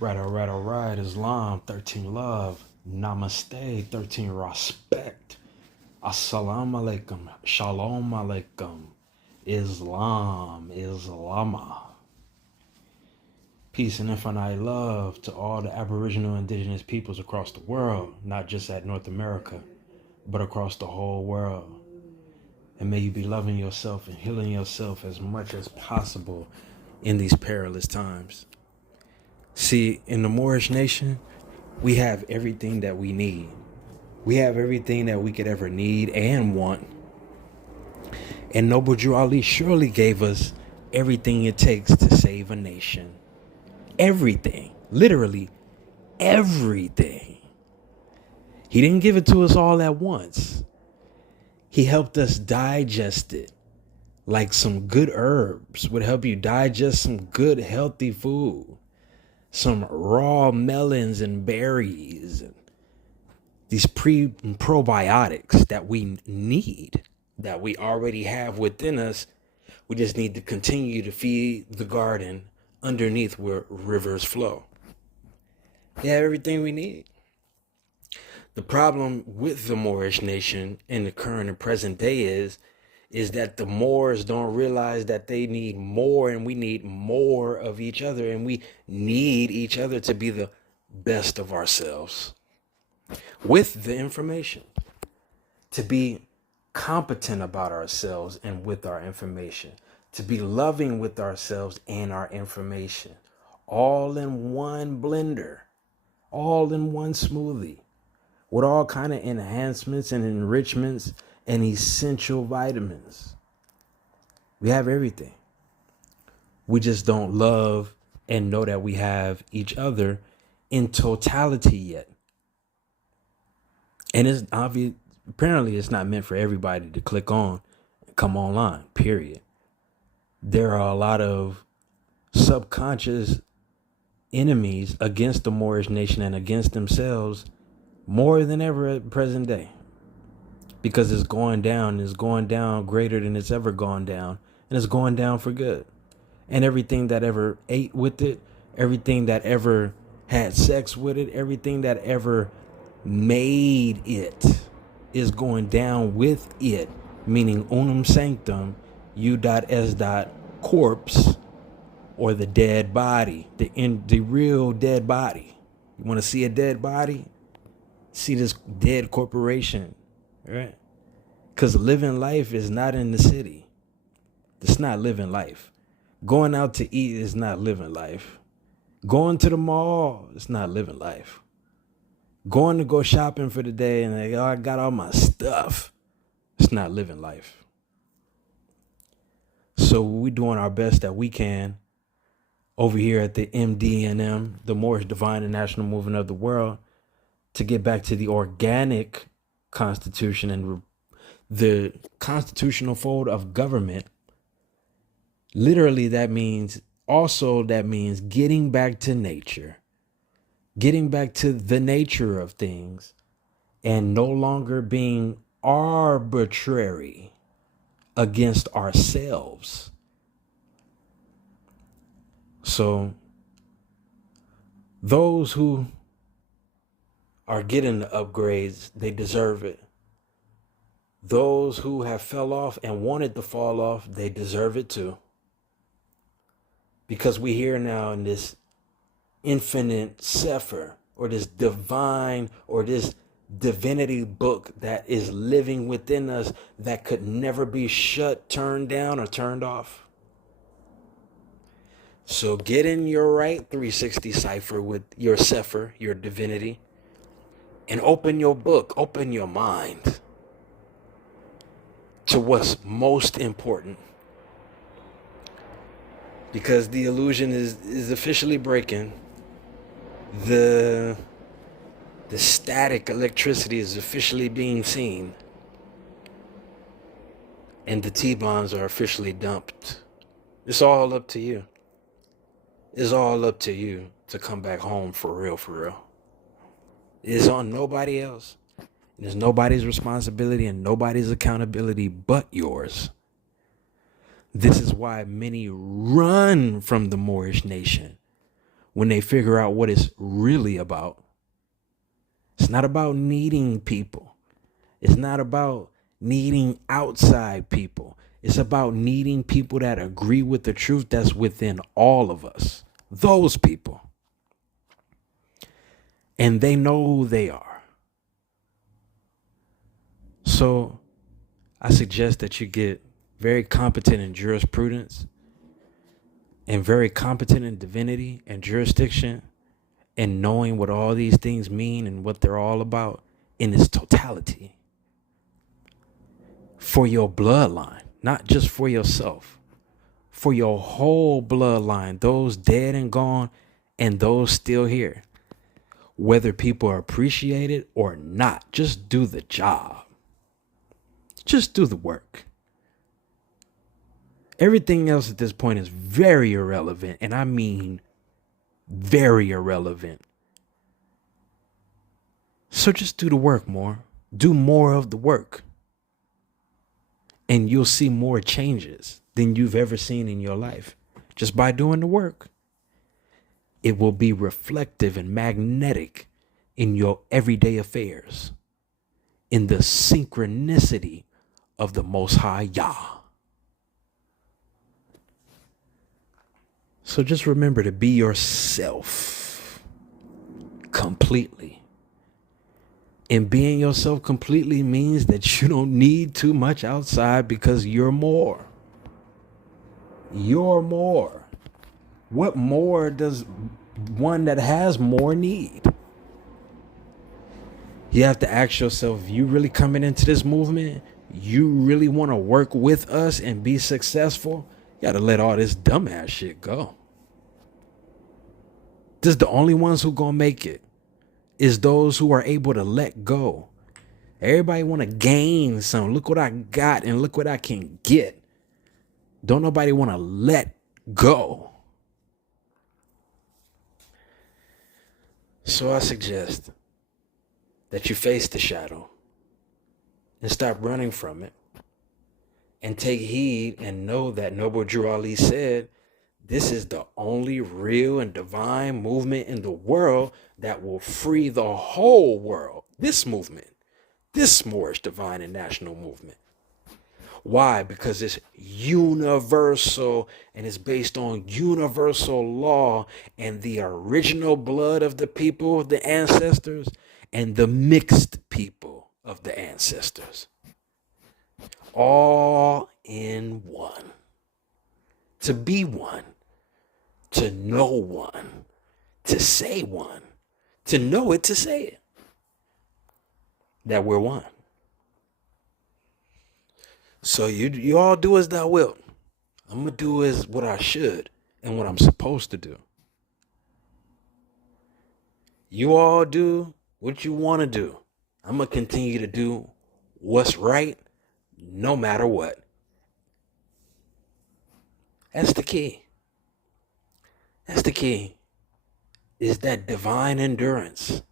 Right, all right, all right. Islam, 13 love. Namaste, 13 respect. Assalamu alaikum. Shalom alaikum. Islam, Islama. Peace and infinite love to all the Aboriginal indigenous peoples across the world, not just at North America, but across the whole world. And may you be loving yourself and healing yourself as much as possible in these perilous times. See, in the Moorish nation, we have everything that we need. We have everything that we could ever need and want. And Noble Drew Ali surely gave us everything it takes to save a nation. Everything. Literally everything. He didn't give it to us all at once. He helped us digest it. Like some good herbs would help you digest some good healthy food. Some raw melons and berries. And these probiotics that we need, that we already have within us. We just need to continue to feed the garden underneath where rivers flow. They have everything we need. The problem with the Moorish nation in the current and present day is that the Moors don't realize that they need more, and we need more of each other, and we need each other to be the best of ourselves with the information, to be competent about ourselves and with our information, to be loving with ourselves and our information, all in one blender, all in one smoothie, with all kind of enhancements and enrichments and essential vitamins. We have everything. We just don't love and know that we have each other in totality yet. And it's obvious, apparently it's not meant for everybody to click on and come online, period. There are a lot of subconscious enemies against the Moorish nation and against themselves more than ever at present day. Because it's going down greater than it's ever gone down. And it's going down for good. And everything that ever ate with it, everything that ever had sex with it, everything that ever made it is going down with it. Meaning unum sanctum, U.S. corpse, or the dead body, the real dead body. You want to see a dead body? See this dead corporation, right? Because living life is not in the city. It's not living life. Going out to eat is not living life. Going to the mall is not living life. Going to go shopping for the day and like, oh, I got all my stuff. It's not living life. So we're doing our best that we can over here at the MDNM, the Moorish Divine and National Movement of the World, to get back to the organic constitution and the constitutional fold of government. Literally, that means getting back to nature, getting back to the nature of things, and no longer being arbitrary against ourselves. So those who are getting the upgrades, they deserve it. Those who have fell off and wanted to fall off, they deserve it too. Because we here now in this infinite Sefer, or this divine, or this divinity book that is living within us, that could never be shut, turned down, or turned off. So get in your right 360 cipher with your Sefer, your divinity, and open your book, open your mind to what's most important. Because the illusion is officially breaking. The static electricity is officially being seen. And the T-bombs are officially dumped. It's all up to you. It's all up to you to come back home for real, for real. It's on nobody else. It's nobody's responsibility and nobody's accountability but yours. This is why many run from the Moorish nation. when they figure out what it's really about. It's not about needing people. It's not about needing outside people. It's about needing people that agree with the truth that's within all of us. Those people. And they know who they are. So I suggest that you get very competent in jurisprudence and very competent in divinity and jurisdiction and knowing what all these things mean and what they're all about in its totality. For your bloodline, not just for yourself. For your whole bloodline, those dead and gone and those still here. Whether people appreciate it or not, just do the job. Just do the work. Everything else at this point is very irrelevant, and I mean very irrelevant. So just do the work more. Do more of the work. And you'll see more changes than you've ever seen in your life just by doing the work. It will be reflective and magnetic in your everyday affairs, in the synchronicity of the Most High Yah. So just remember to be yourself completely. And being yourself completely means that you don't need too much outside because you're more. You're more. What more does one that has more need? You have to ask yourself, if you really coming into this movement, you really want to work with us and be successful, you got to let all this dumbass shit go. This is the only ones who gonna make it. Is those who are able to let go. Everybody want to gain some. Look what I got and look what I can get. Don't nobody want to let go. So I suggest that you face the shadow and stop running from it and take heed and know that Noble Drew Ali said, this is the only real and divine movement in the world that will free the whole world. This movement, this Moorish divine and national movement. Why? Because it's universal and it's based on universal law and the original blood of the people, of the ancestors, and the mixed people of the ancestors. All in one. To be one. To know one. To say one. To know it, to say it. That we're one. So you all do as thou wilt. I'm going to do as what I should and what I'm supposed to do. You all do what you want to do. I'm going to continue to do what's right no matter what. That's the key. That's the key. Is that divine endurance.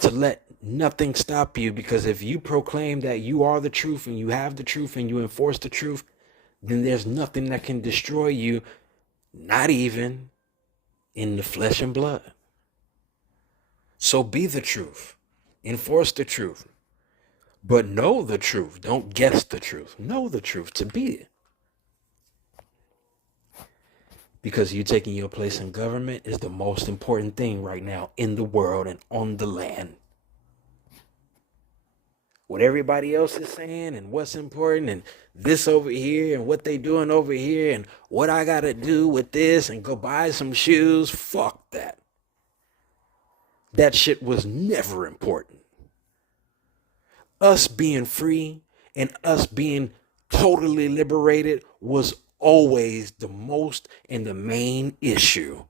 To let nothing stop you, because if you proclaim that you are the truth and you have the truth and you enforce the truth, then there's nothing that can destroy you, not even in the flesh and blood. So be the truth. Enforce the truth. But know the truth. Don't guess the truth. Know the truth to be it. Because you taking your place in government is the most important thing right now in the world and on the land. What everybody else is saying and what's important and this over here and what they doing over here and what I got to do with this and go buy some shoes, fuck that. That shit was never important. Us being free and us being totally liberated was always the most and the main issue.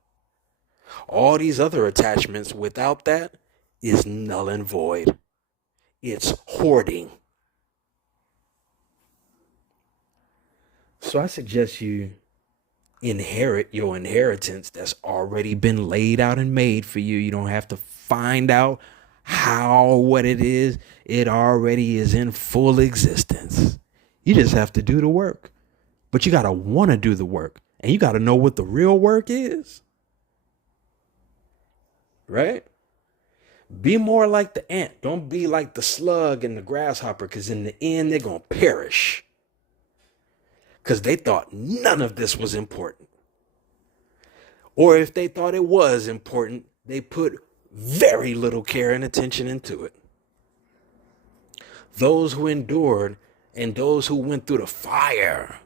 All these other attachments without that is null and void. It's hoarding. So I suggest you inherit your inheritance that's already been laid out and made for you. You don't have to find out how, what it is. It already is in full existence. You just have to do the work. But you got to want to do the work. And you got to know what the real work is. right? Be more like the ant. Don't be like the slug and the grasshopper, because in the end, they're going to perish. Because they thought none of this was important. Or if they thought it was important, they put very little care and attention into it. Those who endured and those who went through the fire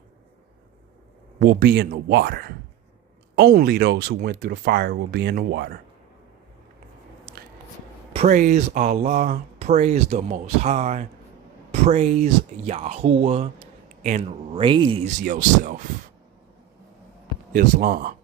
will be in the water. Only those who went through the fire will be in the water. Praise Allah, praise the Most High, praise Yahuwah, and raise yourself. Islam.